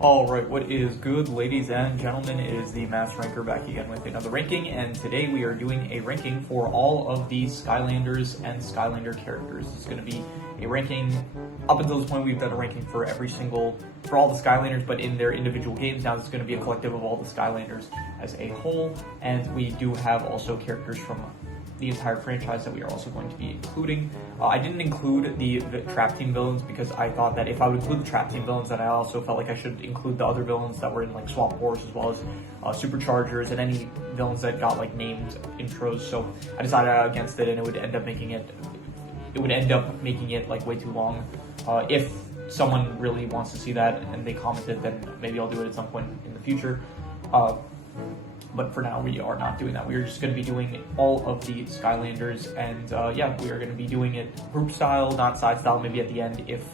Alright, what is good, ladies and gentlemen? It is the Mass Ranker back again with another ranking, and today we are doing a ranking for all of the Skylanders and Skylander characters. It's going to be a ranking, up until this point we've done a ranking for all the Skylanders, but in their individual games. Now this is going to be a collective of all the Skylanders as a whole, and we do have also characters from the entire franchise that we are also going to be including. I didn't include the Trap Team villains because I thought that if I would include the Trap Team villains, then I also felt like I should include the other villains that were in like Swap Force, as well as Superchargers and any villains that got like named intros. So I decided against it, and it would end up making it like way too long. If someone really wants to see that and they commented, then maybe I'll do it at some point in the future. But for now, we are not doing that. We are just going to be doing all of the Skylanders, and yeah, we are going to be doing it group style, not side style, maybe at the end, if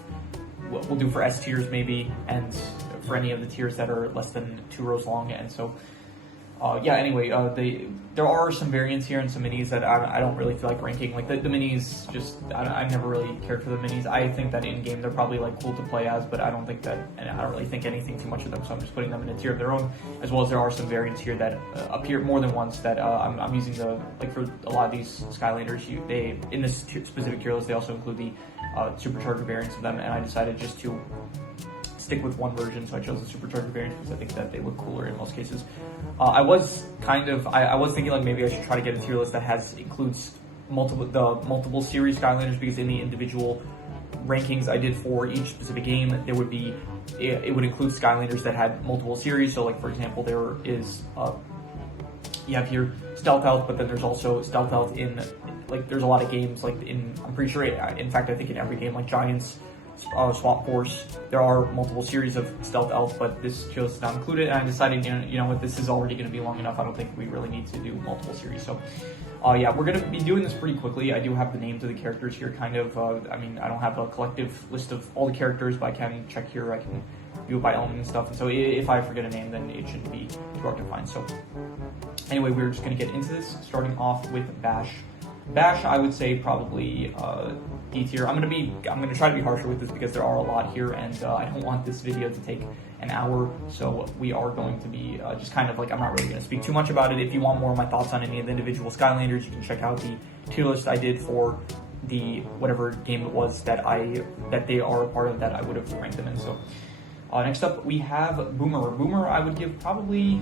we'll do for S tiers maybe, and for any of the tiers that are less than 2 rows long. And so yeah, anyway, there are some variants here and some minis that I don't really feel like ranking. Like the minis, just I never really cared for the minis. I think that in game they're probably like cool to play as, but I don't really think anything too much of them. So I'm just putting them in a tier of their own. As well as there are some variants here that appear more than once that I'm using for a lot of these Skylanders. They in this specific tier list they also include the supercharger variants of them, and I decided just to stick with one version, so I chose the supercharger variant because I think that they look cooler in most cases. I was thinking like maybe I should try to get a tier list that includes multiple series Skylanders, because in the individual rankings I did for each specific game, it would include Skylanders that had multiple series. So like for example, there is you have here Stealth Elf, but then there's also Stealth Elf in like there's a lot of games like I'm pretty sure in fact I think in every game like Giants, Swap Force, there are multiple series of Stealth Elf, but this chose to not include it, and I decided, you know what, this is already going to be long enough. I don't think we really need to do multiple series. So yeah, we're going to be doing this pretty quickly. I do have the names of the characters here, kind of. I mean, I don't have a collective list of all the characters, but I can check here. I can view it by element and stuff, and so if I forget a name, then it shouldn't be too hard to find. So anyway, we're just going to get into this, starting off with Bash. Bash, I would say probably D tier. I'm gonna try to be harsher with this because there are a lot here, and I don't want this video to take an hour. So we are going to be just kind of like, I'm not really gonna speak too much about it. If you want more of my thoughts on any of the individual Skylanders, you can check out the tier list I did for the whatever game it was that they are a part of that I would have ranked them in. So next up we have Boomer. Boomer, I would give probably.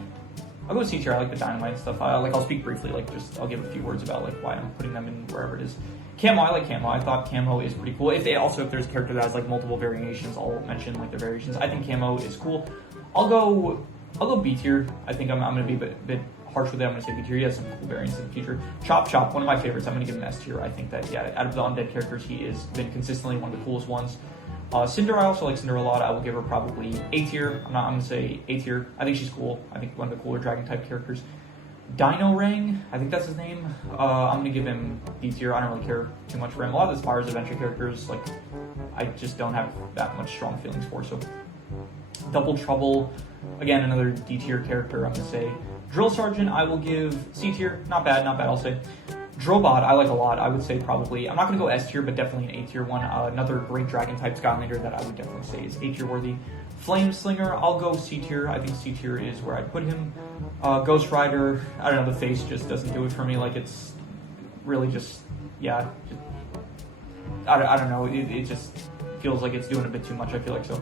I'll go C tier. I like the dynamite and stuff. I'll speak briefly, I'll give a few words about like why I'm putting them in wherever it is. Camo, I like Camo. I thought Camo is pretty cool. If there's a character that has like multiple variations, I'll mention like the variations. I think Camo is cool. I'll go B tier. I think I'm gonna be a bit harsh with it. I'm gonna say B tier. He has some cool variants in the future. Chop, one of my favorites. I'm gonna give him S tier. I think that out of the undead characters, he has been consistently one of the coolest ones. Cinder, I also like Cinder a lot. I will give her probably A tier. I'm gonna say A tier. I think she's cool. I think one of the cooler dragon type characters. Dino Rang, I think that's his name. I'm gonna give him D tier. I don't really care too much for him. A lot of the Spyro's Adventure characters, like, I just don't have that much strong feelings for. So, Double Trouble, again, another D tier character, I'm gonna say. Drill Sergeant, I will give C tier. Not bad, I'll say. Drobot, I like a lot. I would say probably, I'm not going to go S tier, but definitely an A tier one. Another great dragon type Skylander that I would definitely say is A tier worthy. Flame Slinger, I'll go C tier. I think C tier is where I'd put him. Ghost Rider, I don't know, the face just doesn't do it for me. Like, it's really just, yeah. I don't know, it just feels like it's doing a bit too much, I feel like, so.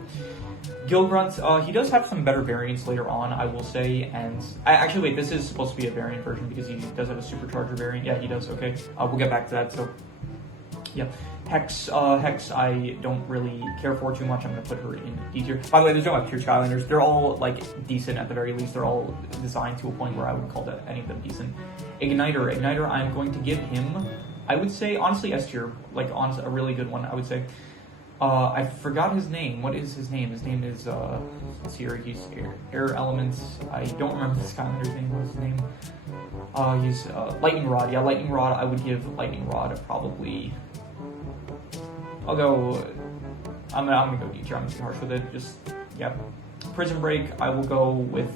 Gilgrunt, he does have some better variants later on, I will say, and actually wait, this is supposed to be a variant version because he does have a supercharger variant. Yeah, he does, okay. We'll get back to that, so, yeah. Hex, I don't really care for too much. I'm going to put her in D tier. By the way, there's no F tier Skylanders. They're all, like, decent at the very least. They're all designed to a point where I would call any of them decent. Igniter, I'm going to give him, I would say, honestly, S tier. Like, honestly, a really good one, I would say. I forgot his name. What is his name? His name is, let's see here, he's Air Elements. I don't remember this Skylander's name. What's his name? He's, Lightning Rod. Yeah, Lightning Rod, I would give Lightning Rod probably, I'm gonna go D tier. I'm gonna be harsh with it. Just, yeah. Prison Break, I will go with,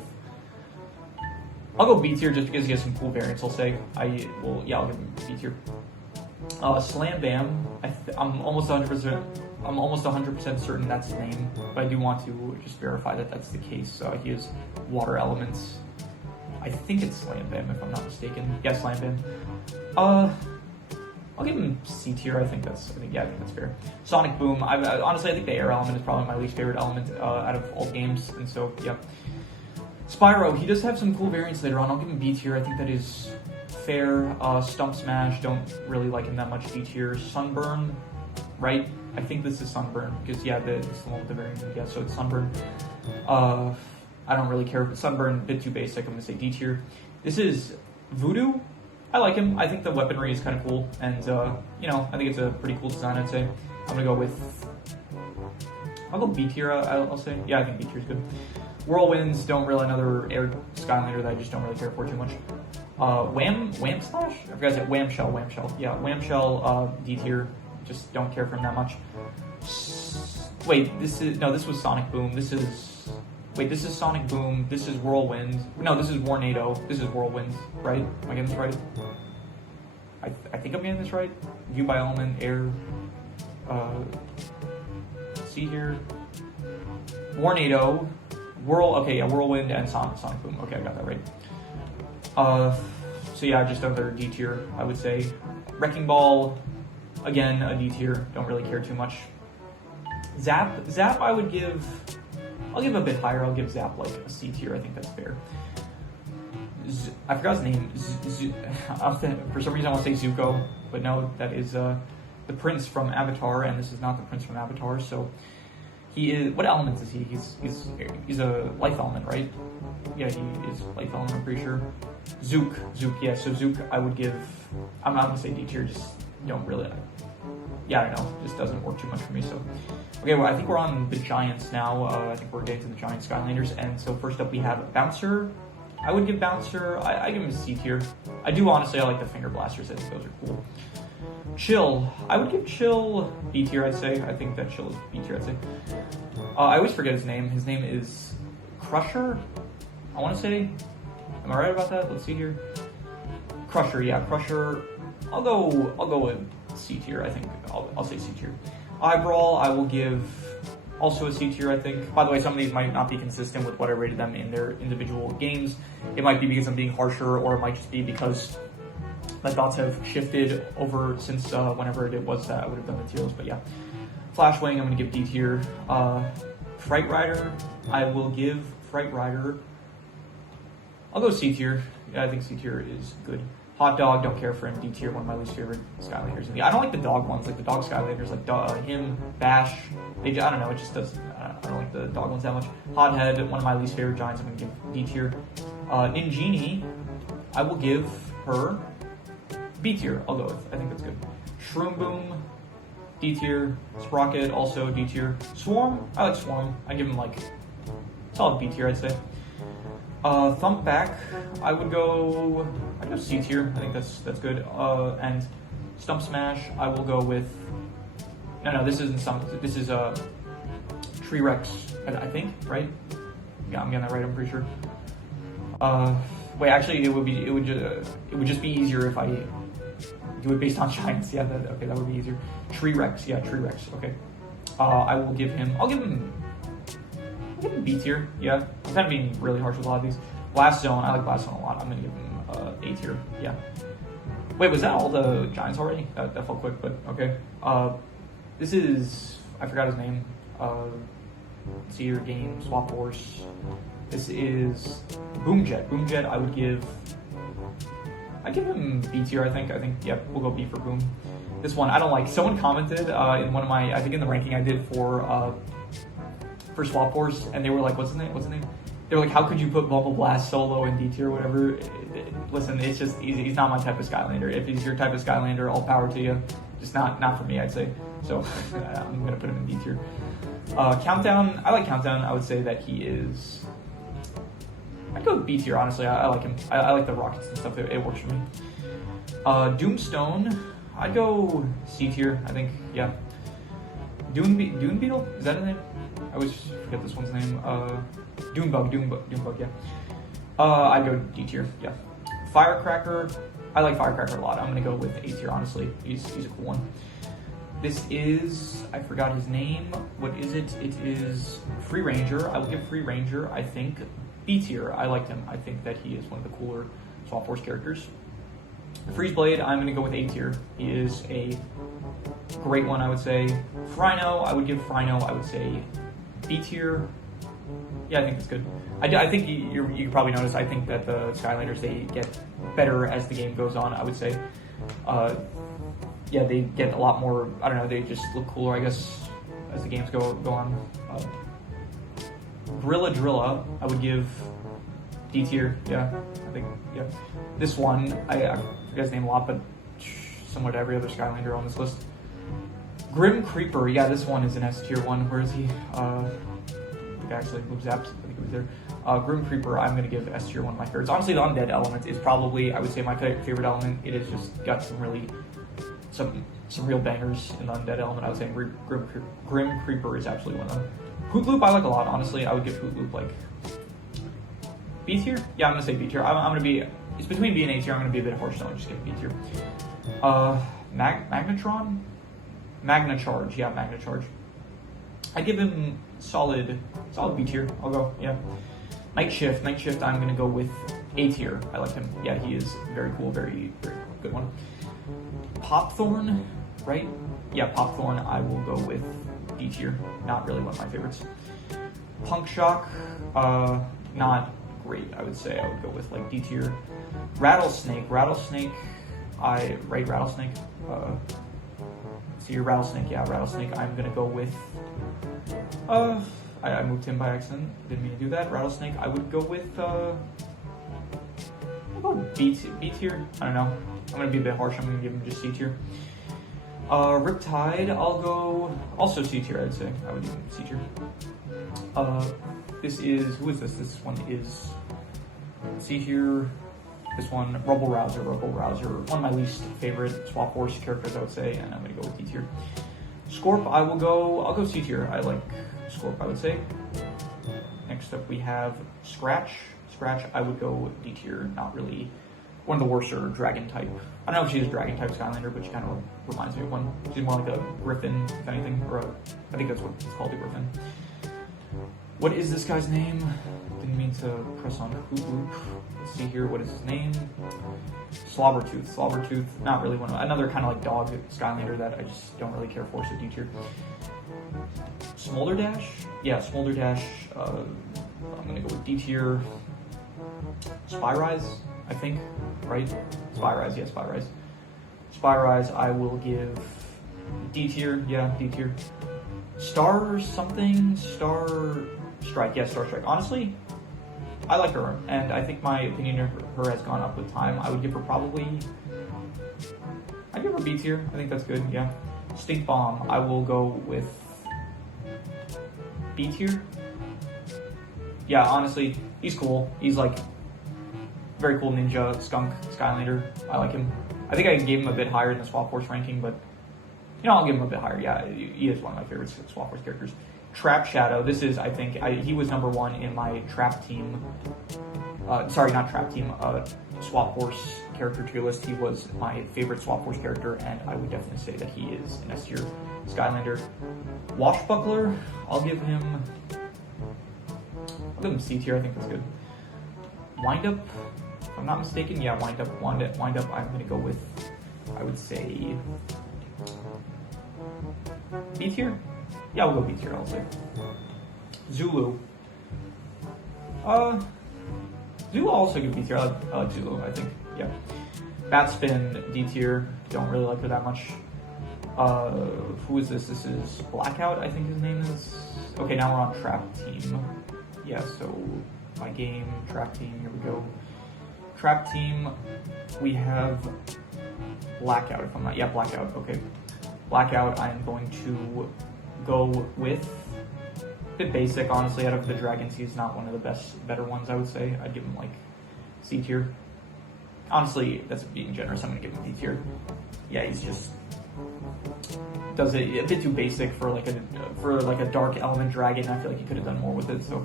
I'll go B tier just because he has some cool variants, I'll say. I'll give him B tier. Slam Bam, I'm almost 100% I'm almost 100% certain that's his name, but I do want to just verify that that's the case. He has water elements. I think it's Slam Bam, if I'm not mistaken. Yes, Slam Bam. I'll give him C tier. I think that's fair. Sonic Boom. Honestly, I think the air element is probably my least favorite element out of all games, and so yeah. Spyro. He does have some cool variants later on. I'll give him B tier. I think that is fair. Stump Smash. Don't really like him that much. D tier. Sunburn. Right. I think this is Sunburn because yeah, this is the one with the variant. Yeah, so it's Sunburn. I don't really care, but Sunburn, a bit too basic. I'm gonna say D tier. This is Voodoo. I like him. I think the weaponry is kind of cool, and you know, I think it's a pretty cool design. I'd say I'm gonna go with. I'll go B tier. I'll say yeah. I think B tier is good. Whirlwinds, don't really another air Skylander that I just don't really care for too much. Wham Slash. I forgot to say Whamshell. Yeah, Whamshell. D tier. Just don't care for him that much. Wait, this was Sonic Boom. This is Sonic Boom. This is Whirlwind. No, this is Warnado. This is Whirlwind, right? Am I getting this right? I think I'm getting this right. View by element, air. See here. Warnado, Whirlwind and Sonic Boom. Okay, I got that right. So yeah, just another D tier, I would say. Wrecking Ball, again, a D tier. Don't really care too much. Zap, I'll give a bit higher. I'll give Zap like a C tier. I think that's fair. I forgot his name. For some reason I want to say Zuko, but no, that is the prince from Avatar, and this is not the prince from Avatar. So he is. What element is he? He's a life element, right? Yeah, he is life element. I'm pretty sure. Zook. Yeah. So Zook, I would give. I'm not gonna say D tier. Just don't really. Yeah, I don't know. Just doesn't work too much for me. So, okay, well, I think we're on the Giants now. I think we're getting to the Giant Skylanders. And so first up we have Bouncer. I would give Bouncer, I give him a C tier. I like the Finger Blasters. I think those are cool. Chill. I would give Chill B tier, I'd say. I think that Chill is B tier, I'd say. I always forget his name. His name is Crusher, I want to say. Am I right about that? Let's see here. Crusher, yeah, Crusher. I'll go with C tier, I think. I'll say C tier. Eyebrawl, I will give also a C tier, I think. By the way, some of these might not be consistent with what I rated them in their individual games. It might be because I'm being harsher, or it might just be because my thoughts have shifted over since whenever it was that I would have done the tiers, but yeah. Flashwing, I'm going to give D tier. Fright Rider, I will give Fright Rider. I'll go C tier. Yeah, I think C tier is good. Hot Dog, don't care for him. D tier, one of my least favorite Skylanders. I don't like the dog ones, like the dog Skylanders, like him, Bash. I don't know, it just does. I don't like the dog ones that much. Hothead, one of my least favorite Giants. I'm gonna give D tier. Ninjini, I will give her B tier. I'll go with. I think that's good. Shroom Boom, D tier. Sprocket, also D tier. Swarm, I like Swarm. I give him like solid B tier, I'd say. Thumpback, I'd go C tier. I think that's good. And Stump Smash, I will go with. No, this isn't Stump. This is Tree Rex, I think, right? Yeah, I'm getting that right. I'm pretty sure. Wait, actually, it would just be easier if I do it based on Giants. Yeah, that would be easier. Tree Rex, yeah, Tree Rex. Okay. I'll give him B tier, yeah. I'm kind of being really harsh with a lot of these. Blast Zone, I like Blast Zone a lot. I'm gonna give him A tier, yeah. Wait, was that all the Giants already? That felt quick, but okay. This is, I forgot his name. Let's see your game, Swap Force. This is Boomjet. Boomjet, I give him B tier, I think, yeah, we'll go B for Boom. This one, I don't like. Someone commented in one of my, I think in the ranking I did for Swap Force, and they were like, what's his name? They were like, how could you put Bumble Blast solo in D tier or whatever? Listen, it's just easy. He's not my type of Skylander. If he's your type of Skylander, all power to you. Just not for me, I'd say. So I'm going to put him in D tier. Countdown, I like Countdown. I would say that he is... I'd go with B tier, honestly. I like him. I like the rockets and stuff. It works for me. Doomstone, I'd go C tier, I think. Yeah. Dune Beetle? Is that his name? I always forget this one's name. Dunebug, yeah. I'd go D tier, yeah. Firecracker, I like Firecracker a lot. I'm gonna go with A tier, honestly. He's a cool one. This is, I forgot his name. What is it? It is Free Ranger. I will give Free Ranger, I think, B tier. I liked him. I think that he is one of the cooler Swap Force characters. Freeze Blade, I'm going to go with A tier. He is a great one, I would say. Frino, I would give Frino, I would say B tier. Yeah, I think that's good. I think you probably notice, I think that the Skylanders, they get better as the game goes on, I would say. Yeah, they get a lot more, I don't know, they just look cooler, I guess, as the games go on. Drilla, I would give D tier, yeah, I think, yeah. This one, I forget his name a lot, but similar to every other Skylander on this list. Grim Creeper, yeah, this one is an S tier one. Where is he? I think I actually moved Zapped, I think he was there. Grim Creeper, I'm going to give S tier, one of my favorites. Honestly, the Undead element is probably, I would say, my favorite element. It has just got some real bangers in the Undead element. I would say Grim Creeper is absolutely one of them. Hoot Loop I like a lot, honestly. I would give Hoot Loop like B tier? Yeah, I'm going to say B tier. I'm going to be, it's between B and A tier. I'm going to be a bit harsh, so I'll just give B tier. Magnatron? Magna Charge, yeah, Magna Charge. I give him solid B tier. I'll go, yeah. Night Shift, I'm going to go with A tier. I like him. Yeah, he is very cool, very, very good one. Popthorn, right? Yeah, Popthorn, I will go with D tier. Not really one of my favorites. Punk Shock, not great, I would say. I would go with like D tier. Rattlesnake, see your Rattlesnake, yeah, Rattlesnake, I'm gonna go with, I moved him by accident, didn't mean to do that. Rattlesnake, I would go with, I'll go B tier, I don't know, I'm gonna be a bit harsh, I'm gonna give him just C tier. Riptide, I'll go, also C tier, I'd say, I would give him C tier. This is, who is this? This one is C tier. This one, Rubble Rouser, one of my least favorite Swap Force characters, I would say, and I'm gonna go with D tier. Scorp, I'll go C tier. I like Scorp, I would say. Next up we have Scratch. I would go D tier, not really one of the worser dragon type. I don't know if she's a dragon type Skylander, but she kind of reminds me of one. She's more like a Griffin, if anything, or I think that's what it's called, a Griffin. What is this guy's name? Didn't mean to press on Hoot Loop. Let's see here, what is his name? Slobbertooth, not really one of another kind of like dog Skylander that I just don't really care for, so D tier. Smolderdash? Yeah, Smolderdash, I'm gonna go with D tier. Spyrise, I think, right? Spyrise, yeah, Spyrise. Spyrise, I will give D tier, yeah, D tier. Star Strike, yeah, Star Strike. Honestly, I like her, and I think my opinion of her has gone up with time. I would give her I'd give her B tier. I think that's good, yeah. Stink Bomb, I will go with B tier. Yeah, honestly, he's cool. He's like very cool ninja skunk Skylander. I like him. I think I gave him a bit higher in the Swap Force ranking, but you know, I'll give him a bit higher. Yeah, he is one of my favorite Swap Force characters. Trap Shadow. This is, I think, he was number one in my Trap Team. Sorry, not Trap Team. Swap Force character tier list. He was my favorite Swap Force character, and I would definitely say that he is an S tier Skylander. Washbuckler. I'll give him C tier. I think that's good. Windup. If I'm not mistaken, yeah, Windup. I'm gonna go with, I would say, B tier? Yeah, we'll go B tier, I'll say. Zulu. Zulu I'll also give B tier. I like Zulu, I think. Yeah. Batspin, D tier. Don't really like her that much. Who is this? This is Blackout, I think his name is. Okay, now we're on Trap Team. Yeah, so my game, Trap Team, here we go. Trap Team, we have Blackout, if I'm not, yeah, Blackout, okay. Blackout, I'm going to go with a bit basic, honestly. Out of the dragons, he's not one of the better ones, I would say. I'd give him like C tier. Honestly, that's being generous. I'm gonna give him D tier. Yeah, he's just does it a bit too basic for like a dark element dragon. I feel like he could have done more with it. So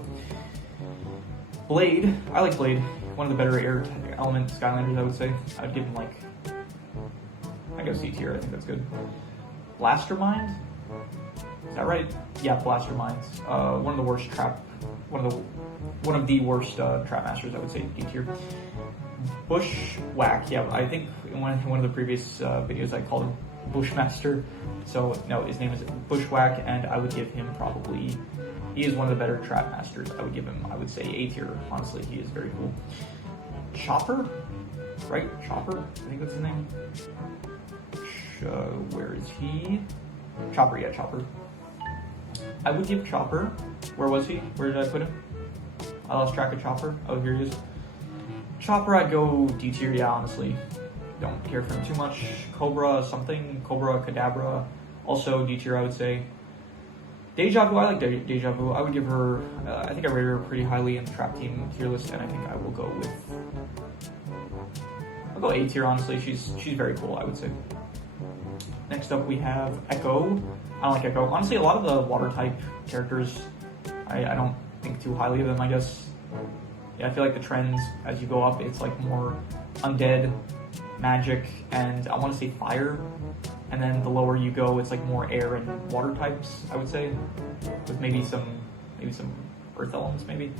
Blade, I like Blade. One of the better air element Skylanders, I would say. I'd give him like, I go C tier. I think that's good. Blastermind. Is that right? Yeah, Blastermind. One of the worst one of the worst trap masters, I would say, D tier. Bushwhack. Yeah, I think in one of the previous videos I called him Bushmaster. So no, his name is Bushwhack, and I would give him probably. He is one of the better trap masters. I would give him, I would say, A tier. Honestly, he is very cool. Chopper, right? Chopper. I think that's his name. Where is he? Chopper. Yeah, Chopper. I would give Chopper. Where was he? Where did I put him? I lost track of Chopper. Oh, here he is. Chopper, I'd go D tier. Yeah, honestly, don't care for him too much. Cobra something. Cobra Kadabra. Also D tier, I would say. Deja Vu, I like Deja Vu. I would give her, I think I rated her pretty highly in the trap team tier list, and I think I will go with, I'll go A tier, honestly. She's very cool, I would say. Next up we have Echo. I don't like Echo. Honestly, a lot of the water type characters, I don't think too highly of them, I guess. Yeah, I feel like the trends, as you go up, it's like more undead, magic, and I want to say fire. And then the lower you go, it's like more air and water types, I would say, with maybe some earth elements, maybe.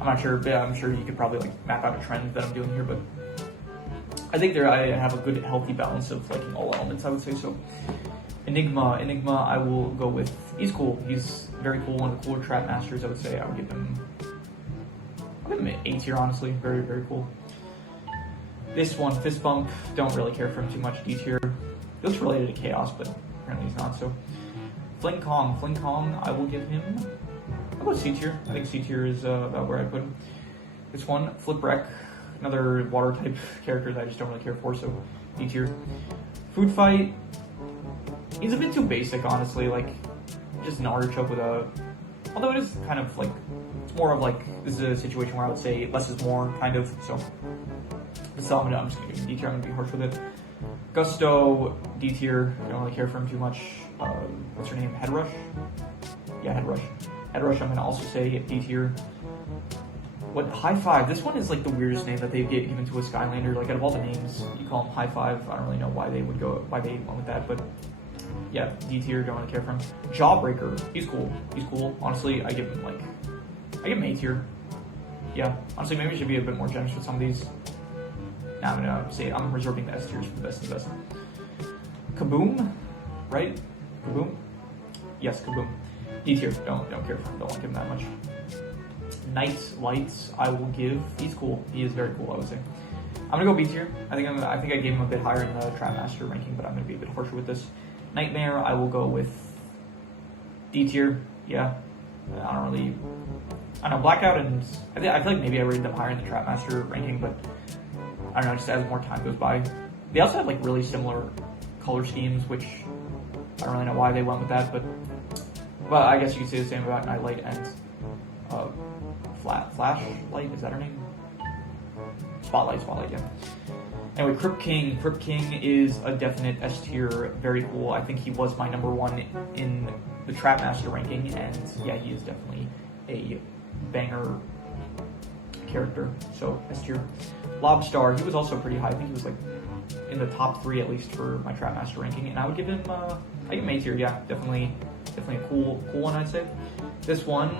I'm not sure, but yeah, I'm sure you could probably like map out a trend that I'm doing here, but I think I have a good, healthy balance of liking all elements, I would say. So Enigma, I will go with. He's cool. He's very cool. One of the cooler trap masters, I would say. I would give him. I'll give him an A tier, honestly. Very, very cool. This one, Fist Bump. Don't really care for him too much. D tier. He looks related to Chaos, but apparently he's not. So Fling Kong, I will give him. I'll go C tier. I think C tier is about where I put him. This one, Flipwreck. Another water type character that I just don't really care for, so D tier. Food Fight. He's a bit too basic, honestly. Like, just an artichoke with a. Although it is kind of like. It's more of like. This is a situation where I would say less is more, kind of. So. I'm just gonna give him D tier. I'm gonna be harsh with it. Gusto, D tier. I don't really care for him too much. What's her name? Headrush? Yeah, Headrush. Headrush, I'm gonna also say D tier. What, High Five? This one is like the weirdest name that they've given to a Skylander. Like out of all the names, you call him High Five. I don't really know why they went with that, but yeah, D tier. Don't really care for him. Jawbreaker. He's cool. Honestly, I give him A tier. Yeah, honestly, maybe we should be a bit more generous with some of these. Now I'm gonna say I'm reserving the S tiers for the best of the best. Kaboom, right? Kaboom. Yes, Kaboom. D tier. Don't care for him. Don't like him that much. Night Lights, I will give. He's cool. He is very cool, I would say. I'm gonna go B tier. I think I gave him a bit higher in the Trap Master ranking, but I'm gonna be a bit harsher with this. Nightmare, I will go with D tier. Yeah, I don't know. Blackout and I feel like maybe I rated them higher in the Trap Master ranking, but I don't know. Just as more time goes by, they also have like really similar color schemes, which I don't really know why they went with that, but I guess you could say the same about Nightlight and. Flashlight, is that her name? Spotlight, yeah. Anyway, Crypt King is a definite S tier, very cool. I think he was my number one in the Trap Master ranking, and yeah, he is definitely a banger character, so S tier. Lobstar, he was also pretty high. I think he was like in the top 3 at least for my Trap Master ranking, and I would give him A tier, yeah, definitely a cool one, I'd say. This one,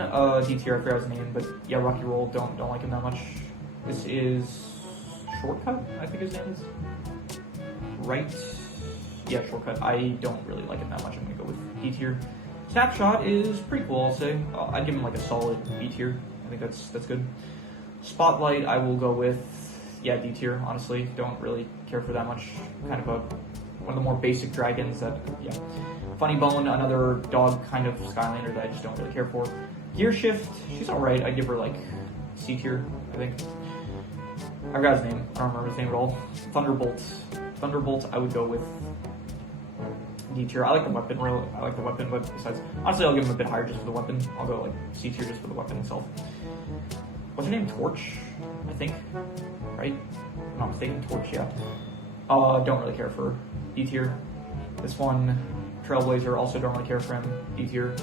D tier, I forgot his name, but yeah, Rocky Roll, don't like him that much. This is Shortcut, I think his name is. Right? Yeah, Shortcut. I don't really like him that much. I'm gonna go with D tier. Snapshot is pretty cool, I'll say. I'd give him like a solid B tier. I think that's good. Spotlight, I will go with, yeah, D tier, honestly. Don't really care for that much. Kind of one of the more basic dragons that, yeah. Funny Bone, another dog kind of Skylander that I just don't really care for. Gear Shift, she's alright. I'd give her like C tier, I think. I forgot his name. I don't remember his name at all. Thunderbolt, I would go with D tier. I like the weapon, but besides, honestly, I'll give him a bit higher just for the weapon. I'll go like C tier just for the weapon itself. What's her name? Torch, I think. Right? If I'm not mistaken, Torch, yeah. Don't really care for D tier. This one, Trailblazer, also don't really care for him. D tier.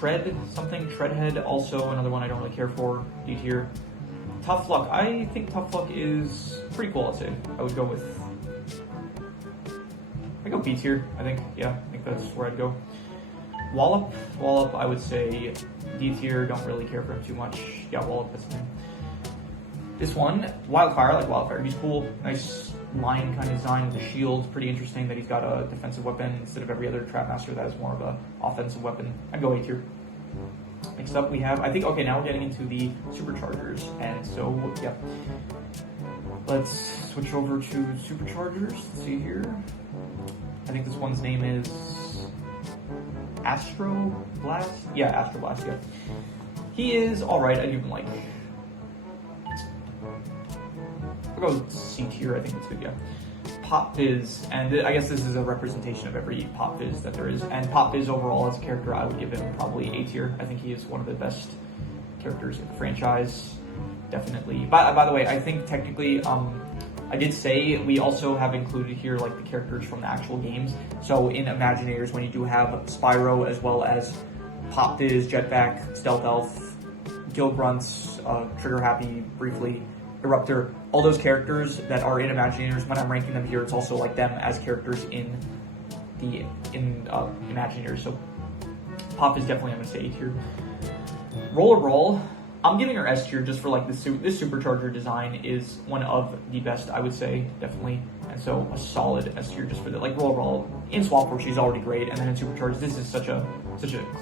Treadhead, also another one I don't really care for. D tier. Tough Luck, I think Tough Luck is pretty cool, I'd say. I would go with I go B tier, I think. Yeah, I think that's where I'd go. Wallop, I would say D tier. Don't really care for him too much. Yeah, Wallop, that's fine. This one, Wildfire, I like Wildfire. He's cool. Nice line kind of design with the shield. Pretty interesting that he's got a defensive weapon instead of every other Trapmaster that is more of a offensive weapon. I'd go A tier. Next up we have, I think, okay, now we're getting into the Superchargers. And so, yeah. Let's switch over to Superchargers. Let's see here. I think this one's name is Astro Blast? Yeah, Astro Blast, yeah. He is alright, I give him like... I'll go C tier, I think it's good, yeah. Pop Fizz, and I guess this is a representation of every Pop Fizz that there is. And Pop Fizz overall as a character, I would give him probably A tier. I think he is one of the best characters in the franchise, definitely. By the way, I think technically, I did say we also have included here like the characters from the actual games. So in Imaginators, when you do have Spyro as well as Pop Fizz, Jetpack, Stealth Elf, Gill Grunts, Trigger Happy briefly, Eruptor, all those characters that are in Imaginators, when I'm ranking them here, it's also like them as characters in Imaginators. So Pop is definitely, I'm gonna say A tier. Roller Brawl, I'm giving her S tier just for like this Supercharger design is one of the best, I would say, definitely. And so a solid S tier just for that. Like Roller Brawl in Swap Force, she's already great, and then in Superchargers, this is such a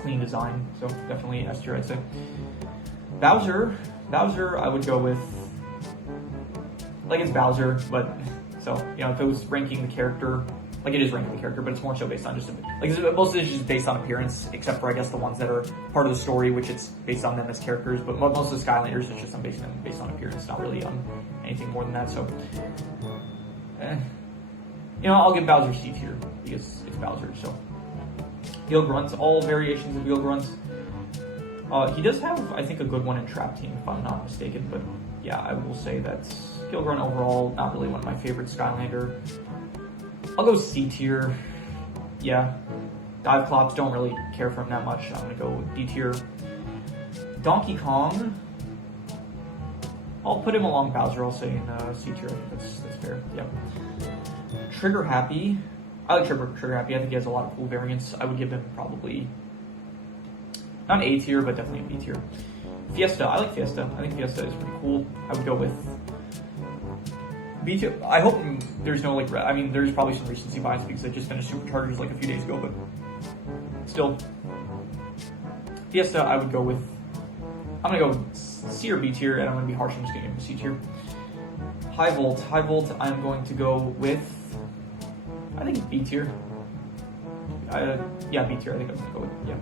clean design. So definitely S tier, I'd say. Bowser, I would go with. Like it's Bowser, but so you know if it was ranking the character, like it is ranking the character, but it's more so based on just like most of it is just based on appearance, except for I guess the ones that are part of the story, which it's based on them as characters. But most of the Skylanders, it's just I'm basing them based on appearance, not really on anything more than that. So, you know, I'll give Bowser C tier because it's Bowser. So, Gill Grunts, all variations of Gill Grunts. He does have, I think, a good one in Trap Team, if I'm not mistaken. But yeah, I will say that Gill Grunt overall, not really one of my favorite Skylander. I'll go C tier. Yeah. Dive Clops, don't really care for him that much. I'm gonna go D tier. Donkey Kong, I'll put him along Bowser, I'll say in C tier. That's fair. Yeah. Trigger Happy, I like Trigger Happy. I think he has a lot of cool variants. I would give him probably not A tier, but definitely a B tier. Fiesta, I like Fiesta. I think Fiesta is pretty cool. I would go with B tier. I hope there's no like, I mean, there's probably some recency bias because I just finished Superchargers like a few days ago, but still. Fiesta, I would go with, I'm gonna go C or B tier, and I'm gonna be harsh, I'm just gonna give him a C tier. High Volt, I'm going to go with, I think B tier. Yeah, B tier, I think I'm gonna go with, yeah.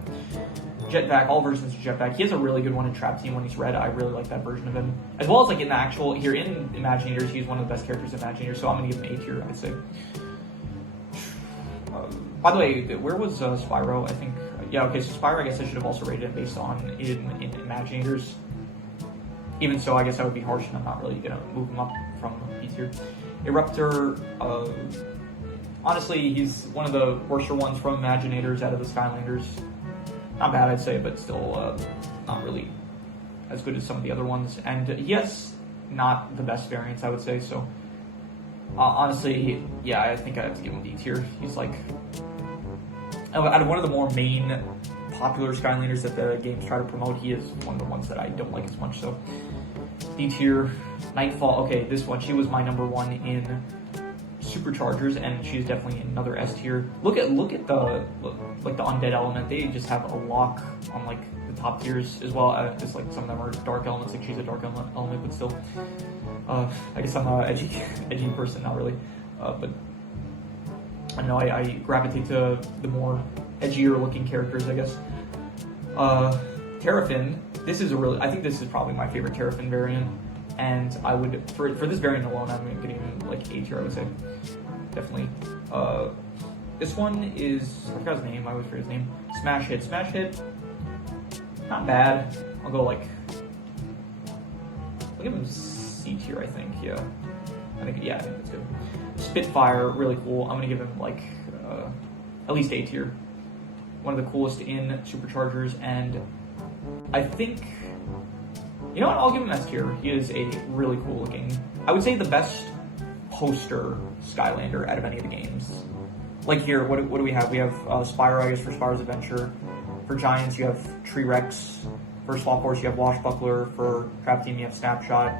Jetpack, all versions of Jetpack. He has a really good one in Trap Team when he's red. I really like that version of him. As well as like in the actual, here in Imaginators, he's one of the best characters in Imaginators, so I'm going to give him A tier, I'd say. By the way, where was Spyro? I think, yeah, okay, so Spyro, I guess I should have also rated him based on in Imaginators. Even so, I guess I would be harsh and I'm not really going to move him up from B tier. Eruptor, honestly, he's one of the worser ones from Imaginators out of the Skylanders. Not bad, I'd say, but still not really as good as some of the other ones. And he has not the best variants, I would say. So, honestly, yeah, I think I have to give him D tier. He's like, out of one of the more main popular Skylanders that the games try to promote, he is one of the ones that I don't like as much. So, D tier. Nightfall, okay, this one, she was my number one in Superchargers, and she's definitely another S tier. Look at the undead element. They just have a lock on like the top tiers as well. Just like some of them are dark elements. Like she's a dark element, but still. I guess I'm a edgy person, not really. But I don't know. I gravitate to the more edgier looking characters, I guess. Terrafin. This is I think this is probably my favorite Terrafin variant. And I would, for this variant alone, I'm going to give him like A tier, I would say. Definitely. This one is, I forgot his name, I always forget his name. Smash Hit. Not bad. I'll go like, I'll give him C tier, I think, yeah. I think that's good. Spitfire, really cool. I'm going to give him like, at least A tier. One of the coolest in Superchargers, and I think, you know what, I'll give him S tier. He is a really cool looking, I would say the best poster Skylander out of any of the games. like here, what do we have? We have Spyro, I guess, for Spyro's Adventure. For Giants, you have Tree Rex. For Swap Force, you have Washbuckler. For Trap Team, you have Snapshot.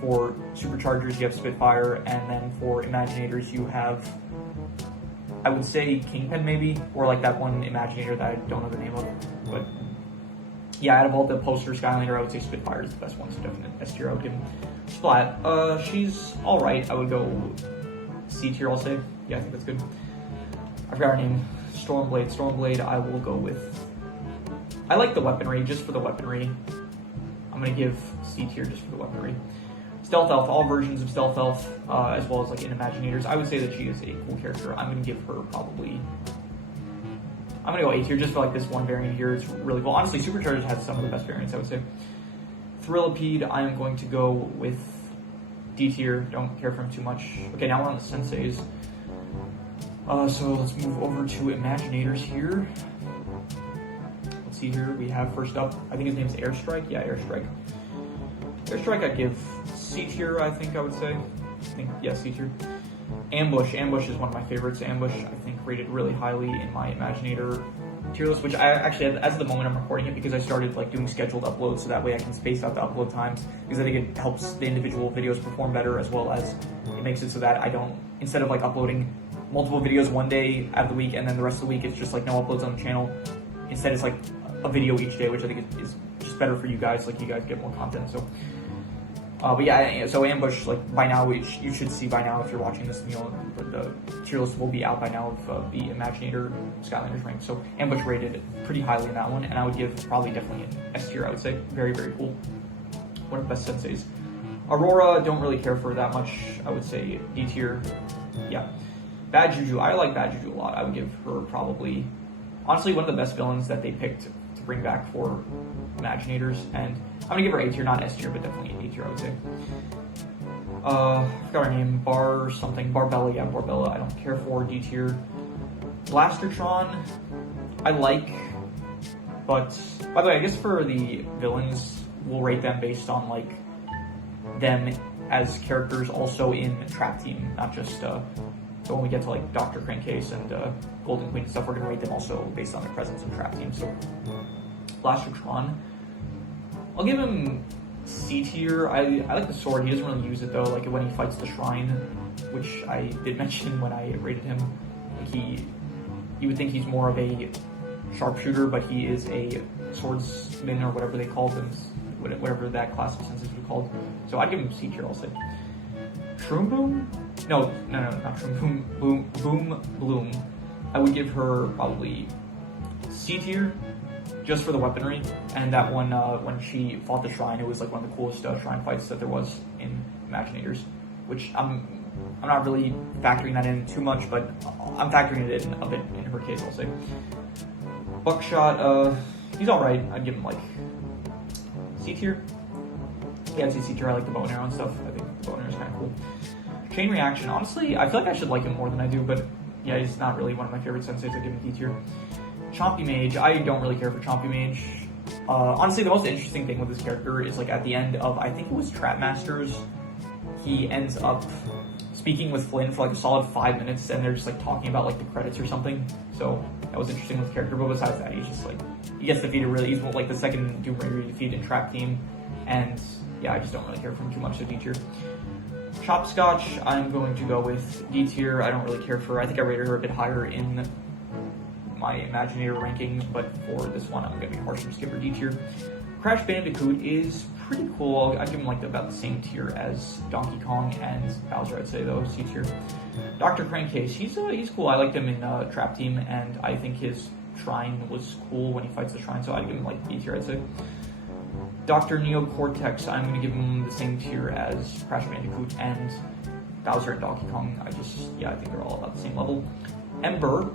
For Superchargers, you have Spitfire. And then for Imaginators, you have, I would say, Kingpin maybe, or like that one Imaginator that I don't know the name of. But yeah, out of all the poster Skylander, I would say Spitfire is the best one, so definitely S tier. I would give him. Splat, she's alright. I would go C tier, I'll say. Yeah, I think that's good. I forgot her name. Stormblade. Stormblade, I will go with... I like the weaponry, just for the weaponry. I'm going to give C tier just for the weaponry. Stealth Elf, all versions of Stealth Elf, as well as like in Imaginators. I would say that she is a cool character. I'm going to give her probably... I'm going to go A tier just for like this one variant here. It's really cool. Honestly, Superchargers has some of the best variants, I would say. Thrillipede, I am going to go with D tier. Don't care for him too much. Okay, now we're on the Senseis. So let's move over to Imaginators here. Let's see here. We have first up, I think his name's Airstrike. Yeah, Airstrike. Airstrike, I'd give C tier, I think I would say. Yeah, C tier. Ambush. Ambush is one of my favorites. Ambush, I think, rated really highly in my Imaginator tier list, which I actually, as of the moment I'm recording it, because I started like doing scheduled uploads, so that way I can space out the upload times, because I think it helps the individual videos perform better, as well as it makes it so that I don't, instead of like uploading multiple videos one day out of the week and then the rest of the week it's just like no uploads on the channel, instead it's like a video each day, which I think is just better for you guys. Like, you guys get more content. So but yeah, so Ambush, like by now, you should see by now if you're watching this, you know, the tier list will be out by now of the Imaginator Skylanders rank. So Ambush rated pretty highly in that one, and I would give probably definitely an S tier, I would say. Very, very cool. One of the best Senseis. Aurora, don't really care for that much. I would say D tier. Yeah. Bad Juju, I like Bad Juju a lot. I would give her probably, honestly, one of the best villains that they picked to bring back for Imaginators, and I'm gonna give her A tier, not S tier, but definitely A tier, I would say. I forgot her name, Barbella, yeah, Barbella, I don't care for, D tier. Blastertron, I like, but, by the way, I guess for the villains, we'll rate them based on, like, them as characters also in Trap Team, not just, so when we get to, like, Dr. Crankcase and Golden Queen and stuff, we're gonna rate them also based on their presence in Trap Team, so. Blastertron, I'll give him C tier. I like the sword. He doesn't really use it though, like when he fights the shrine, which I did mention when I rated him. Like you would think he's more of a sharpshooter, but he is a swordsman or whatever they call them, whatever that class of senses would called. So I'd give him C tier, I'll say. Shroom Boom? No, not Shroom Boom. Boom Bloom. I would give her probably C tier. Just for the weaponry, and that one, when she fought the shrine, it was like one of the coolest shrine fights that there was in Imaginators, which I'm not really factoring that in too much, but I'm factoring it in a bit in her case, I'll say. Buckshot, he's alright. I'd give him like C tier. Yeah, I'd say C tier. I like the bow and arrow and stuff. I think the bow and arrow is kind of cool. Chain Reaction, honestly, I feel like I should like him more than I do, but yeah, he's not really one of my favorite senseis. I'd give him D tier. Chompy Mage, I don't really care for Chompy Mage. Honestly, the most interesting thing with this character is like at the end of, I think it was Trap Masters, he ends up speaking with Flynn for like a solid 5 minutes, and they're just like talking about like the credits or something. So that was interesting with the character, but besides that, he's just like, he gets defeated really, he's like the second Doom Raider defeat in Trap Team, and yeah, I just don't really care for him too much, so D tier. Chopscotch, I'm going to go with D tier. I don't really care for her. I think I rated her a bit higher in my Imaginator rankings, but for this one, I'm going to be harsh and skip her D tier. Crash Bandicoot is pretty cool. I'd give him like about the same tier as Donkey Kong and Bowser, I'd say, though, C tier. Dr. Crankcase, he's cool. I liked him in Trap Team, and I think his shrine was cool when he fights the shrine, so I'd give him like D tier, I'd say. Dr. Neocortex, I'm going to give him the same tier as Crash Bandicoot and Bowser and Donkey Kong. I think they're all about the same level. Ember,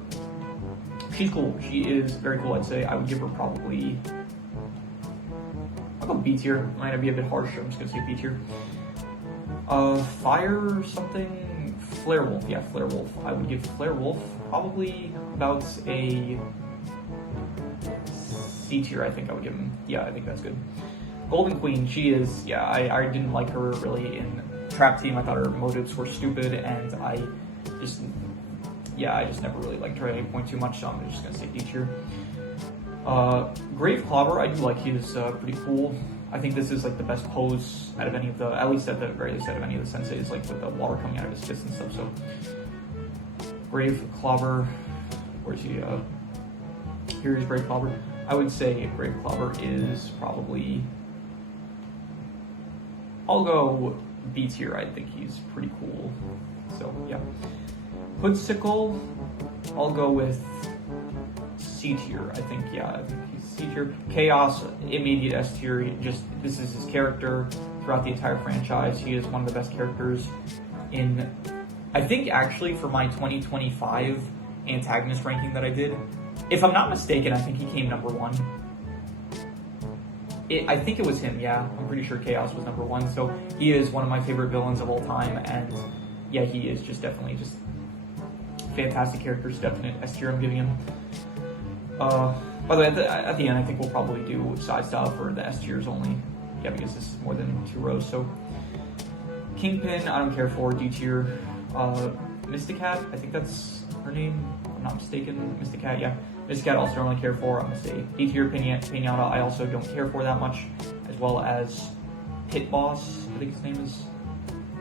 she's cool. She is very cool, I'd say. I would give her probably, I'll go B tier. Might be a bit harsh. I'm just going to say B tier. Fire something, Flare Wolf. Yeah, Flare Wolf. I would give Flare Wolf probably about a C tier, I think I would give him. Yeah, I think that's good. Golden Queen, she is, yeah, I didn't like her really in Trap Team. I thought her motives were stupid, and I just, yeah, I just never really liked her at any point too much, so I'm just gonna say D tier. Grave Clobber, I do like. He's pretty cool. I think this is like the best pose out of any of the, at least at the very least out of any of the senseis, like with the water coming out of his fist and stuff. So Grave Clobber, where's he? Here's Grave Clobber. I would say Grave Clobber is probably, I'll go B tier. I think he's pretty cool. So yeah. Hoodsicle, I'll go with C tier. I think, yeah, I think he's C tier. Chaos, immediate S tier. This is his character throughout the entire franchise. He is one of the best characters in, I think actually for my 2025 antagonist ranking that I did, if I'm not mistaken, I think he came number 1. I think it was him, yeah. I'm pretty sure Chaos was number 1. So he is one of my favorite villains of all time, and yeah, he is just definitely just fantastic character, definite S tier I'm giving him. By the way, at the end, I think we'll probably do side style for the S tiers only. Yeah, because this is more than 2 rows. So Kingpin, I don't care for. D tier. Mysticat, I think that's her name, if I'm not mistaken. Mysticat, yeah. Mysticat also don't really care for. I'm gonna say D tier. Pinata, I also don't care for that much. As well as Pit Boss, I think his name is.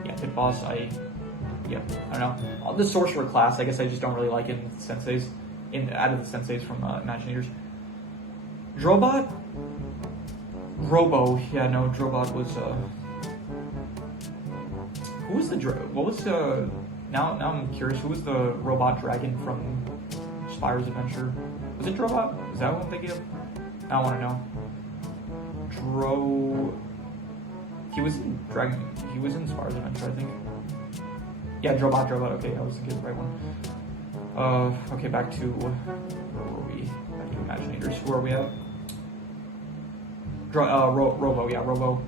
Yeah, Pit Boss, I don't know. The Sorcerer class, I guess I just don't really like in senseis. Out of the senseis from Imaginators. Drobot? Robo, yeah, no, Drobot was, who was the, what was the, now I'm curious, who was the robot dragon from Spyro's Adventure? Was it Drobot? Is that what I'm thinking of? I don't want to know. He was in Spyro's Adventure, I think. Yeah, Drobot, okay, I was thinking of the right one. Okay, back to, where were we? Back to Imaginators, who are we at? Robo, yeah, Robo.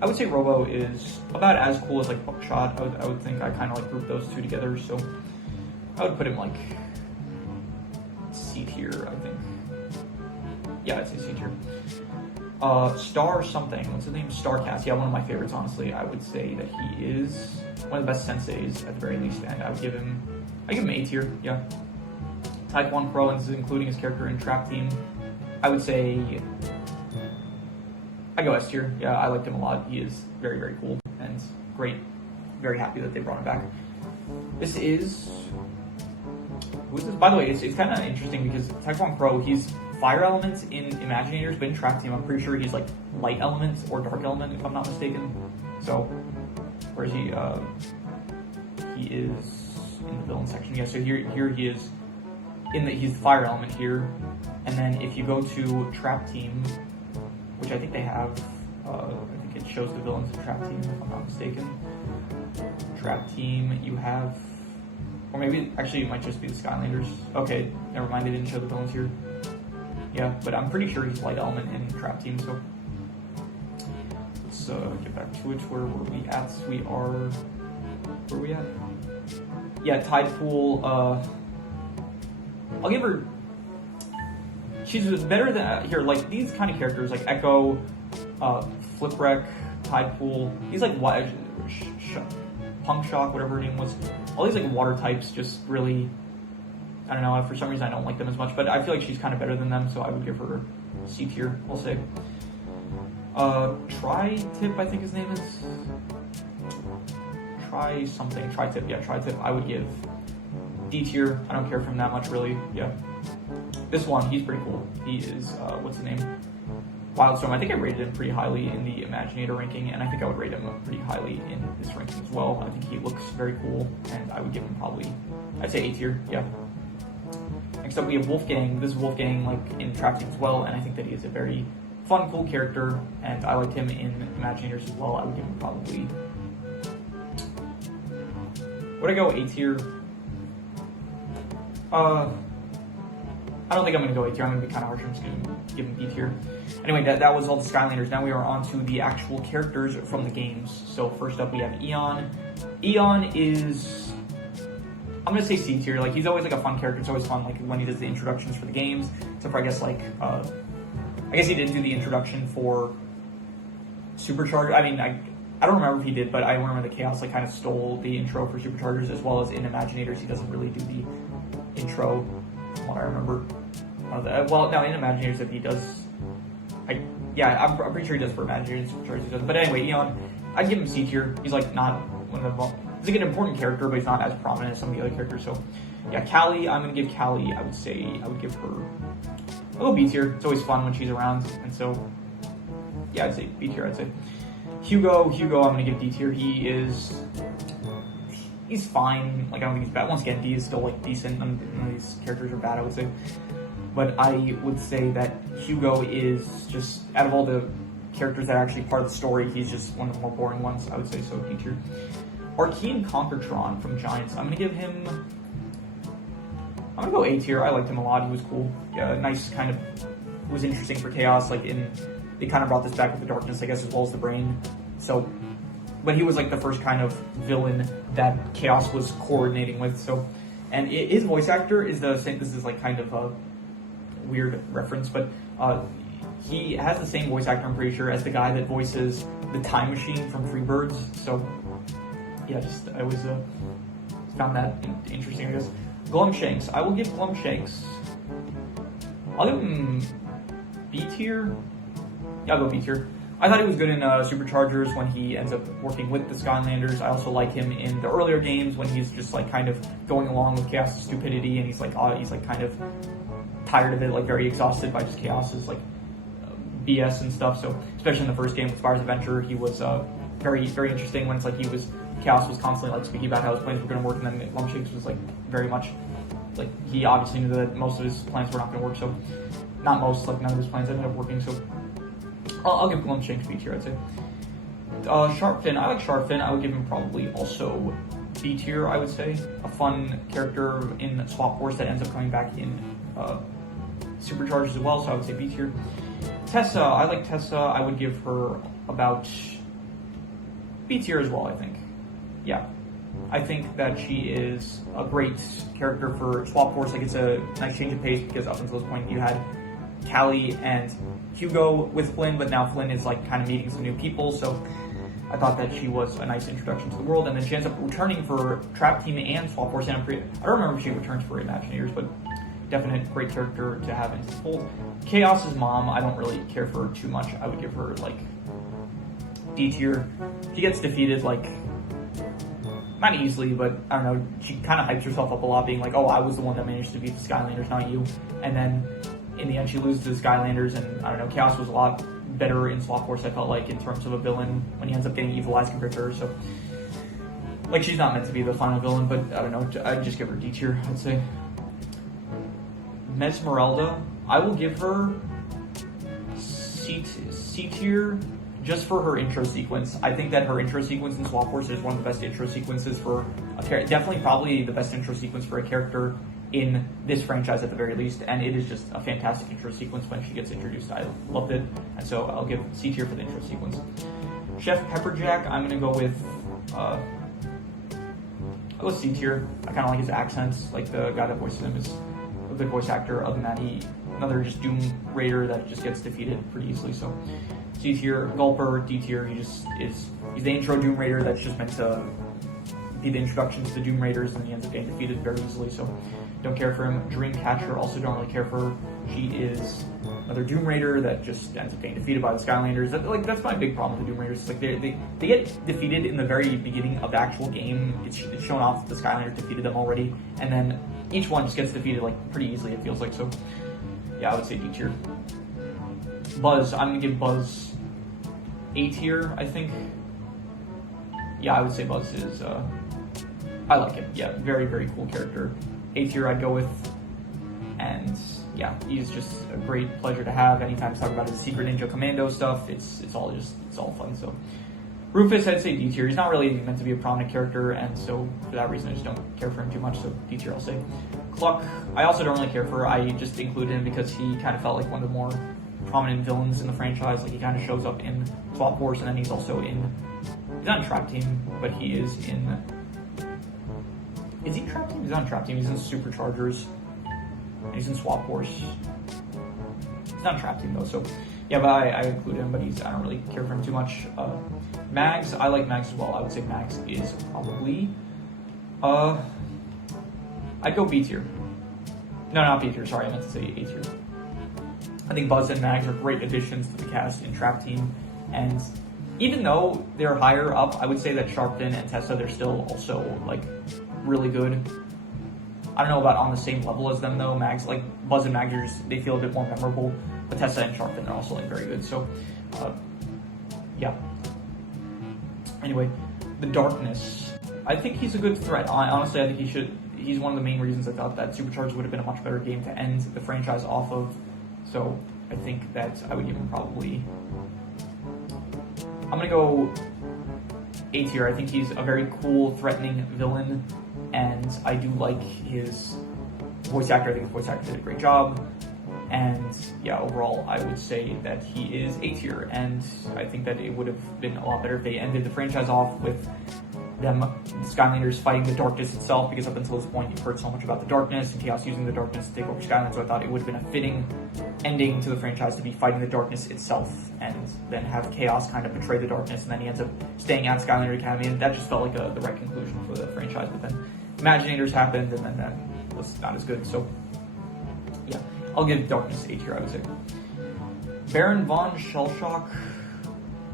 I would say Robo is about as cool as like Buckshot. I would think I kind of like group those two together, so I would put him like C tier, I think. Yeah, I'd say C tier. Star something, what's his name? Starcast, yeah, one of my favorites, honestly. I would say that he is one of the best senseis at the very least, and I give him A tier, yeah. Type 1 Pro, and this is including his character in Trap Team. I would say I go S tier. Yeah, I liked him a lot. He is very, very cool and great. Very happy that they brought him back. This is, who is this? By the way, it's kind of interesting because Type 1 Pro, he's fire elements in Imaginators, but in Trap Team, I'm pretty sure he's like light element or dark element, if I'm not mistaken. So, where is he? He is in the villain section. Yeah, so here he is. He's the fire element here, and then if you go to Trap Team, which I think they have, I think it shows the villains of Trap Team, if I'm not mistaken. Trap Team, you have, or maybe actually it might just be the Skylanders. Okay, never mind, they didn't show the villains here. Yeah, but I'm pretty sure he's light element in Trap Team. So let's get back to it. Where were we at? Where are we at? Yeah, Tide Pool. I'll give her, she's better than, here, like, these kind of characters, like Echo, Flipwreck, Tide Pool, these, like, Punk Shock, whatever her name was, all these, like, water types just really, I don't know, for some reason I don't like them as much, but I feel like she's kind of better than them, so I would give her C tier, I'll say. Tri-Tip, I think his name is, Tri-Tip, yeah, Tri-Tip, I would give D tier. I don't care for him that much, really. Yeah. This one, he's pretty cool. He is, what's his name? Wildstorm. I think I rated him pretty highly in the Imaginator ranking, and I think I would rate him pretty highly in this ranking as well. I think he looks very cool, and I would give him probably, I'd say A tier. Yeah. Next up, we have Wolfgang. This is Wolfgang, like, in Trap Team as well, and I think that he is a very fun, cool character, and I liked him in Imaginators as well. I would give him probably, would I go A tier? I don't think I'm going to go A tier. I'm going to be kind of harsh. I'm just going to give him B tier. Anyway, that was all the Skylanders. Now we are on to the actual characters from the games. So first up, we have Eon. Eon is, I'm going to say C tier. Like, he's always like a fun character. It's always fun, like, when he does the introductions for the games. Except for, I guess, like, I guess he didn't do the introduction for Supercharger. I mean, I I don't remember if he did, but I remember the Chaos like kind of stole the intro for Superchargers, as well as in Imaginators he doesn't really do the intro, from what I remember. Well, now in Imaginators if he does, I'm pretty sure he does for Imaginators and Superchargers he does. But anyway, Eon, I'd give him C tier. He's like not one of the, he's like an important character, but he's not as prominent as some of the other characters. So yeah, Callie, I'm gonna give Callie, I would give her a little B tier. It's always fun when she's around, and so yeah, I'd say B tier. I'd say Hugo, I'm gonna give D tier. He's fine. Like I don't think he's bad. Once again, D is still like decent. None of these characters are bad, I would say. But I would say that Hugo is just, out of all the characters that are actually part of the story, he's just one of the more boring ones. I would say so. D tier. Arkean Conquertron from Giants. I'm gonna go A tier. I liked him a lot. He was cool. Yeah, nice kind of, was interesting for Chaos. Like they kind of brought this back with the Darkness, I guess, as well as the Brain. So, but he was like the first kind of villain that Chaos was coordinating with. So, and his voice actor is the same. This is like kind of a weird reference, but he has the same voice actor, I'm pretty sure, as the guy that voices the Time Machine from Freebirds. So, yeah, I always found that interesting, I guess. Glumshanks. I will give Glumshanks, I'll give him B tier. Yeah, I'll go B tier. I thought he was good in Superchargers when he ends up working with the Skylanders. I also like him in the earlier games when he's just like kind of going along with Chaos' stupidity, and he's like kind of tired of it, like very exhausted by just Chaos's like BS and stuff. So especially in the first game with Spyro's Adventure, he was very, very interesting when it's like Chaos was constantly like speaking about how his plans were going to work, and then Glumshanks was like very much like he obviously knew that most of his plans were not going to work. So not most, like none of his plans ended up working. So I'll give Glumshanks B tier, I'd say. Sharpfin, I like Sharpfin. I would give him probably also B tier, I would say. A fun character in Swap Force that ends up coming back in Superchargers as well, so I would say B tier. Tessa, I like Tessa. I would give her about B tier as well, I think. Yeah. I think that she is a great character for Swap Force. Like, it's a nice change of pace because up until this point you had Callie and Hugo with Flynn, but now Flynn is like kind of meeting some new people, so I thought that she was a nice introduction to the world. And then she ends up returning for Trap Team and Swap Force, and I don't remember if she returns for Imagineers, but definite great character to have into the fold. Chaos's mom, I don't really care for her too much. I would give her like D tier. She gets defeated like not easily, but I don't know, she kind of hypes herself up a lot, being like, oh, I was the one that managed to beat the Skylanders, not you. And then in the end she loses to the Skylanders, and I don't know, Chaos was a lot better in Swap Force, I felt like, in terms of a villain when he ends up getting evilized compared to her. So like, she's not meant to be the final villain, but I don't know, I'd just give her D tier, I'd say. Mesmeralda, I will give her C tier just for her intro sequence. I think that her intro sequence in Swap Force is one of the best intro sequences for a character. Definitely probably the best intro sequence for a character in this franchise at the very least, and it is just a fantastic intro sequence when she gets introduced. I loved it, and so I'll give C tier for the intro sequence. Chef Pepperjack, I'm gonna go with I'll go C tier. I kind of like his accents, like the guy that voices him is a good voice actor. Other than that, another just Doom Raider that just gets defeated pretty easily. So C tier. Gulper, D tier. He's the intro Doom Raider that's just meant to be the introduction to the Doom Raiders, and he ends up getting defeated very easily. So don't care for him. Dreamcatcher, also don't really care for her. She is another Doom Raider that just ends up getting defeated by the Skylanders. That's my big problem with the Doom Raiders. It's like they get defeated in the very beginning of the actual game. It's shown off that the Skylanders defeated them already, and then each one just gets defeated like pretty easily, it feels like. So yeah, I would say D tier. Buzz, I'm gonna give Buzz A tier, I think. Yeah, I would say Buzz is I like him. Yeah, very, very cool character. A tier I'd go with. And yeah, he's just a great pleasure to have. Anytime to talk about his Secret Ninja Commando stuff, it's all fun. So Rufus, I'd say D tier. He's not really meant to be a prominent character, and so for that reason I just don't care for him too much, so D tier I'll say. Cluck, I also don't really care for. I just included him because he kind of felt like one of the more prominent villains in the franchise. Like, he kind of shows up in Swap Force, and then he's also he's not in Trap Team, but he is in, is he Trap Team? He's not in Trap Team, he's in Superchargers. He's in Swap Force. He's not in Trap Team though, so Yeah, but I include him, but I don't really care for him too much. Mags, I like Mags as well. I would say Mags is probably, I'd go B tier. No, not B tier, sorry, I meant to say A tier. I think Buzz and Mags are great additions to the cast in Trap Team, and even though they're higher up, I would say that Sharpton and Tessa, they're still also, like, really good. I don't know about on the same level as them, though. Mags, like, Buzz and Mags, they feel a bit more memorable, but Tessa and Sharpton are also, like, very good, so, yeah. Anyway, the Darkness. I think he's a good threat. Honestly, I think he's one of the main reasons I thought that Supercharged would have been a much better game to end the franchise off of. So I think that I would give him probably, I'm going to go A tier. I think he's a very cool, threatening villain, and I do like his voice actor. I think his voice actor did a great job. And yeah, overall, I would say that he is A tier, and I think that it would have been a lot better if they ended the franchise off with them, the Skylanders, fighting the darkness itself, because up until this point you've heard so much about the darkness and Chaos using the darkness to take over Skylanders, so I thought it would have been a fitting ending to the franchise to be fighting the darkness itself, and then have Chaos kind of betray the darkness, and then he ends up staying at Skylander Academy, and that just felt like the right conclusion for the franchise. But then Imaginators happened, and then that was not as good, so yeah, I'll give Darkness A tier, I would say. Baron Von Shellshock,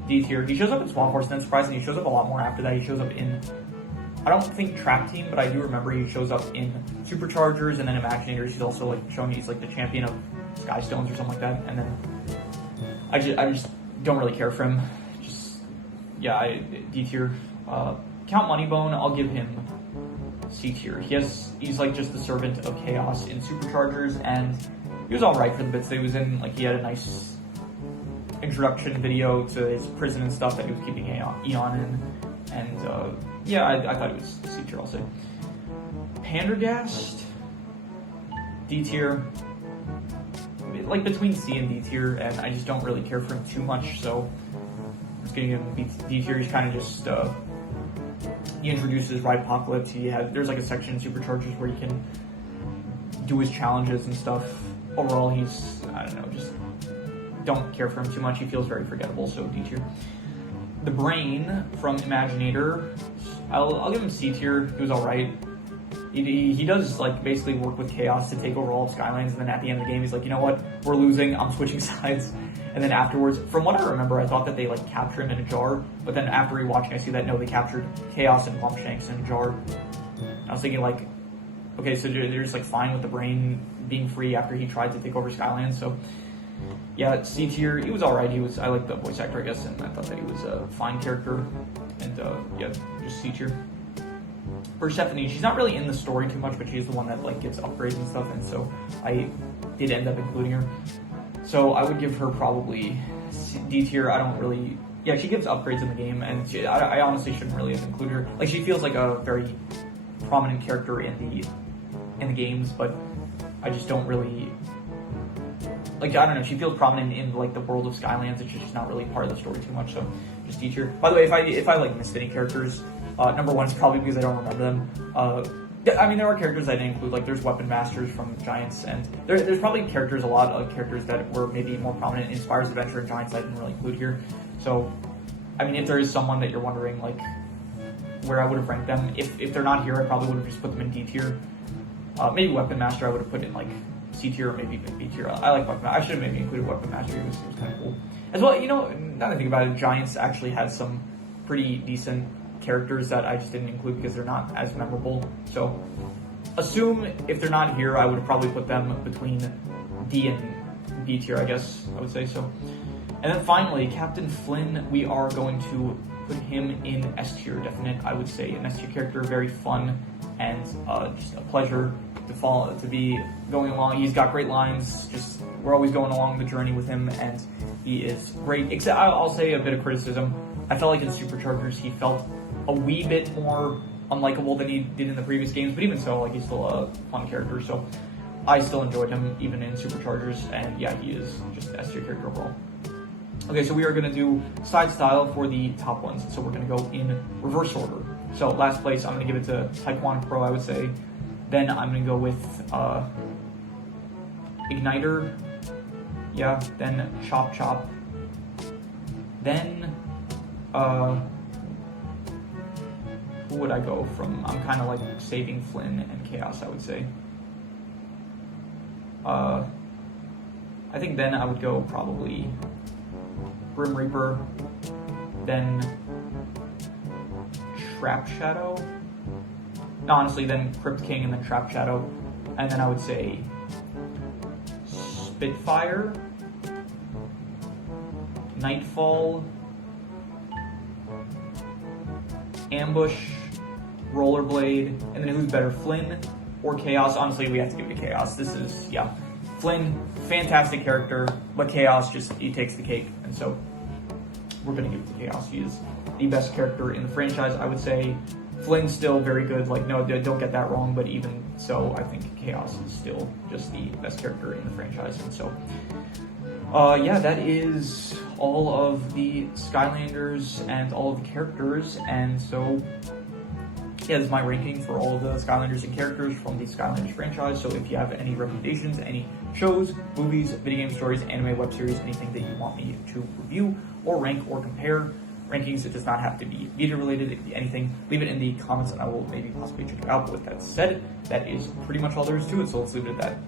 D tier. He shows up in Swamp Force, and then surprisingly, he shows up a lot more after that. He shows up in, I don't think Trap Team, but I do remember he shows up in Superchargers, and then Imaginators. He's also like showing he's like the champion of Sky Stones or something like that. And then I just don't really care for him. Just yeah, D tier. Count Moneybone, I'll give him C tier. He's like just the servant of Chaos in Superchargers, and he was alright for the bits that he was in. Like, he had a nice introduction video to his prison and stuff that he was keeping Eon in, and yeah, I thought it was C tier, I'll say. Pandergast, D tier. Like between C and D tier, and I just don't really care for him too much, so I'm just getting him D tier. He's kind of just he introduces Ridepocalypse. There's like a section in Superchargers where you can do his challenges and stuff. Overall, he's, I don't know, just don't care for him too much. He feels very forgettable, so D tier. The Brain from Imaginator, I'll give him C tier. He was alright. He does like basically work with Chaos to take over all of Skylands, and then at the end of the game he's like, you know what, we're losing, I'm switching sides. And then afterwards, from what I remember, I thought that they like captured him in a jar, but then after rewatching I see that no, they captured Chaos and Lumpshanks in a jar. I was thinking like, okay, so they're just like fine with the Brain being free after he tried to take over Skylands. So yeah, C tier. He was alright. I like the voice actor, I guess, and I thought that he was a fine character. And yeah, just C tier. Persephone, she's not really in the story too much, but she's the one that like gets upgrades and stuff, and so I did end up including her. So I would give her probably D tier. I don't really, yeah, she gives upgrades in the game, and I honestly shouldn't really have included her. Like, she feels like a very prominent character in the games, but I just don't really, like, I don't know, she feels prominent in like the world of Skylands. It's just not really part of the story too much, so just D tier. By the way, if I like missed any characters, number one is probably because I don't remember them. I mean, there are characters I didn't include, like there's Weapon Masters from Giants, and there's probably a lot of characters that were maybe more prominent in Spyro's Adventure and Giants I didn't really include here. So, I mean, if there is someone that you're wondering, like, where I would have ranked them, if they're not here, I probably would have just put them in D tier. Maybe Weapon Master I would have put in, like, C tier or maybe B tier. I like Weapon Master. I should have maybe included Weapon Master. It was kind of cool. As well, you know, now that I think about it, Giants actually had some pretty decent characters that I just didn't include because they're not as memorable. So assume if they're not here, I would have probably put them between D and B tier, I guess I would say so. And then finally, Captain Flynn, we are going to put him in S tier, definite. I would say an S tier character, very fun and just a pleasure to be going along. He's got great lines. Just we're always going along the journey with him, and he is great. Except I'll say a bit of criticism. I felt like in Superchargers he felt a wee bit more unlikable than he did in the previous games, but even so, like, he's still a fun character, so I still enjoyed him even in Superchargers, and yeah, he is just an S tier character overall. Okay, so we are going to do side style for the top ones, so we're going to go in reverse order. So last place, I'm going to give it to Taekwondo Pro, I would say. Then I'm going to go with Igniter. yeah, then Chop Chop. Then, who would I go from? I'm kind of like saving Flynn and Chaos, I would say. I think then I would go probably Grim Reaper, then Trap Shadow. No, honestly, then Crypt King and then Trap Shadow. And then I would say Spitfire, Nightfall, Ambush, Rollerblade, and then who's better, Flynn or Chaos? Honestly, we have to give it to Chaos. This is, yeah. Flynn, fantastic character, but Chaos just, he takes the cake. And so we're going to give it to Chaos. He is the best character in the franchise, I would say. Flynn's still very good, like, no, don't get that wrong, but even so, I think Chaos is still just the best character in the franchise. And so, yeah, that is all of the Skylanders and all of the characters. And so, yeah, this is my ranking for all of the Skylanders and characters from the Skylanders franchise. So if you have any recommendations, any shows, movies, video game stories, anime, web series, anything that you want me to review or rank or compare, rankings, it does not have to be video related, it could be anything. Leave it in the comments and I will maybe possibly check it out. But with that said, that is pretty much all there is to it, so let's leave it at that.